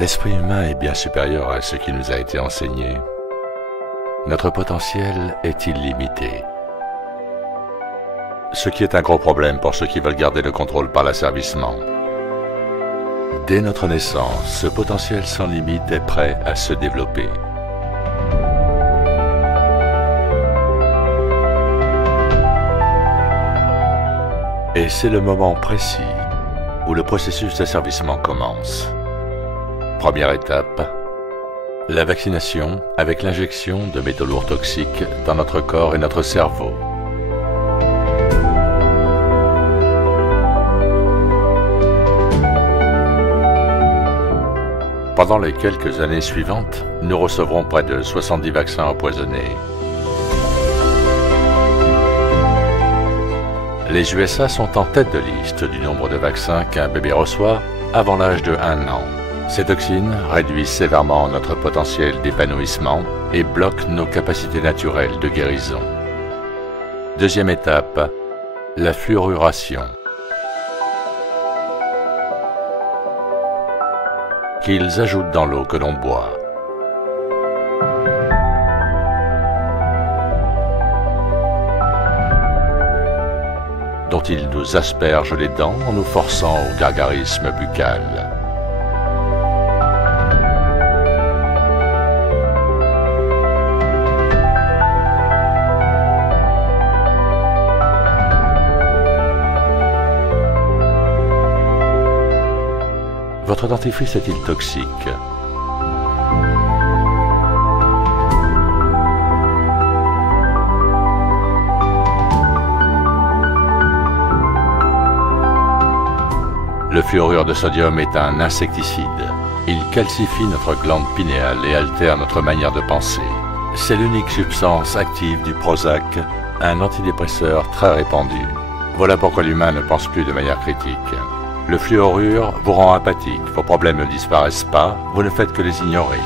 L'esprit humain est bien supérieur à ce qui nous a été enseigné. Notre potentiel est illimité. Ce qui est un gros problème pour ceux qui veulent garder le contrôle par l'asservissement. Dès notre naissance, ce potentiel sans limite est prêt à se développer. Et c'est le moment précis où le processus d'asservissement commence. Première étape, la vaccination avec l'injection de métaux lourds toxiques dans notre corps et notre cerveau. Pendant les quelques années suivantes, nous recevrons près de 70 vaccins empoisonnés. Les USA sont en tête de liste du nombre de vaccins qu'un bébé reçoit avant l'âge de 1 an. Ces toxines réduisent sévèrement notre potentiel d'épanouissement et bloquent nos capacités naturelles de guérison. Deuxième étape, la fluoruration. Qu'ils ajoutent dans l'eau que l'on boit. Dont ils nous aspergent les dents en nous forçant au gargarisme buccal. Votre dentifrice est-il toxique? Le fluorure de sodium est un insecticide. Il calcifie notre glande pinéale et altère notre manière de penser. C'est l'unique substance active du Prozac, un antidépresseur très répandu. Voilà pourquoi l'humain ne pense plus de manière critique. Le fluorure vous rend apathique, vos problèmes ne disparaissent pas, vous ne faites que les ignorer.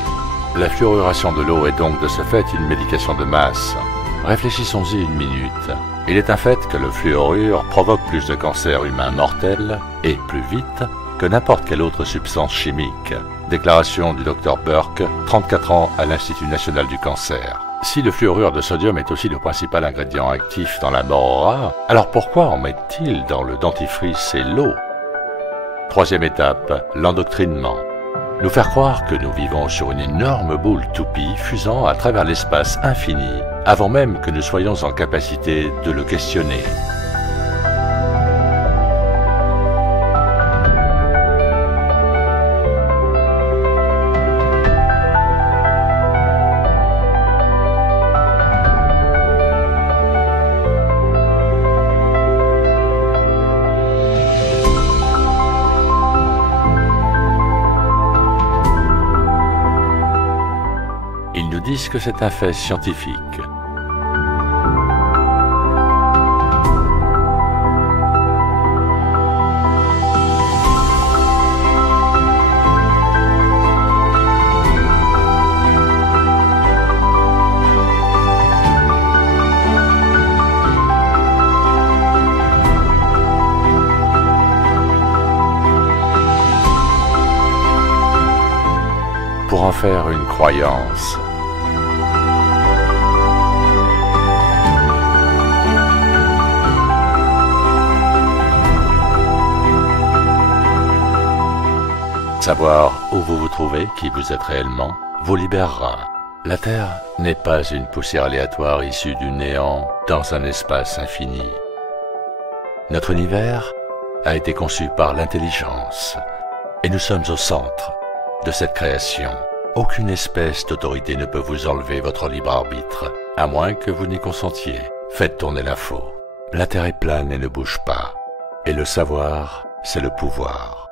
La fluoruration de l'eau est donc de ce fait une médication de masse. Réfléchissons-y une minute. Il est un fait que le fluorure provoque plus de cancers humains mortels, et plus vite, que n'importe quelle autre substance chimique. Déclaration du Dr Burke, 34 ans à l'Institut national du cancer. Si le fluorure de sodium est aussi le principal ingrédient actif dans la mort aux rats, alors pourquoi en met-il dans le dentifrice et l'eau? Troisième étape, l'endoctrinement. Nous faire croire que nous vivons sur une énorme boule toupie fusant à travers l'espace infini, avant même que nous soyons en capacité de le questionner. Ils nous disent que c'est un fait scientifique. Pour en faire une croyance. Savoir où vous vous trouvez, qui vous êtes réellement, vous libérera. La Terre n'est pas une poussière aléatoire issue du néant dans un espace infini. Notre univers a été conçu par l'intelligence, et nous sommes au centre de cette création. Aucune espèce d'autorité ne peut vous enlever votre libre arbitre, à moins que vous n'y consentiez. Faites tourner l'info. La Terre est plane et ne bouge pas. Et le savoir, c'est le pouvoir.